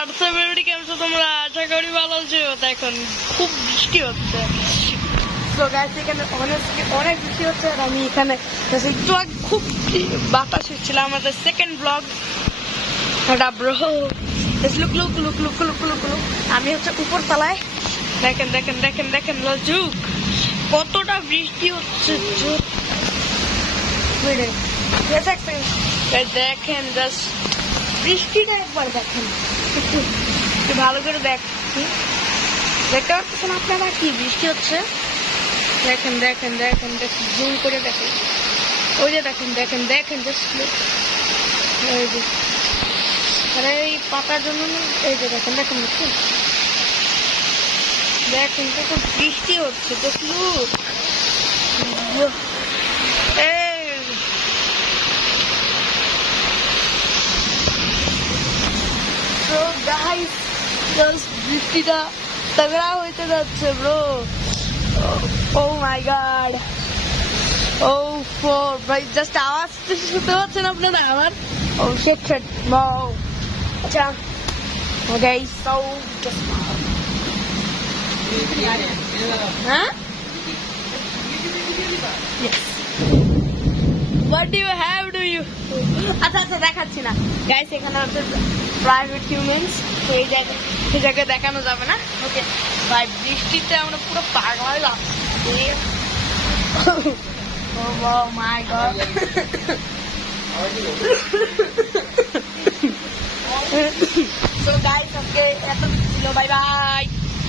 তোমরা আশা করি ভালো আছো। এখন খুব বৃষ্টি হচ্ছে, তো গাইস এখানে অনেক বৃষ্টি হচ্ছে। আর আমি এখানে একটু আগে খুব বাতাস হচ্ছিল। আমাদের second blog bro. Look look look look look look look. আমি হচ্ছে উপর তলায়, দেখেন দেখেন দেখেন দেখেন লজুক কতটা বৃষ্টি হচ্ছে। দেখেন জাস্ট বৃষ্টিটা একবার দেখেন, একটু ভালো করে দেখতে পাচ্ছেন আপনারা কি বৃষ্টি হচ্ছে। দেখেন দেখেন দেখেন দেখেন জুম করে দেখেন, ওই যে দেখেন দেখেন দেখেন জাস্ট ওই যে, আরে এই পাতার জন্য এই যে দেখেন দেখেন দেখেন দেখেন কত বৃষ্টি হচ্ছে। দেখলুক বৃষ্টিটা তগড়া হইতে যাচ্ছে ব্রো। ও মাই গড, ও ভাই জাস্ট আওয়াজ শুনতে পাচ্ছেন আপনারা আমার? Oh shit shit wow. আচ্ছা ওকে সো জাস্ট হ্যাঁ yes what do you have do you. আচ্ছা আচ্ছা দেখাচ্ছি না গাইস, এখানে হচ্ছে প্রাইভেট হিউম্যানস, তো এই জায়গায় দেখানো যাবে না। ওকে ভাই বৃষ্টিতে আমরা পুরো পাগল হয়ে যাচ্ছি। Oh my god. So guys, okay, bye bye.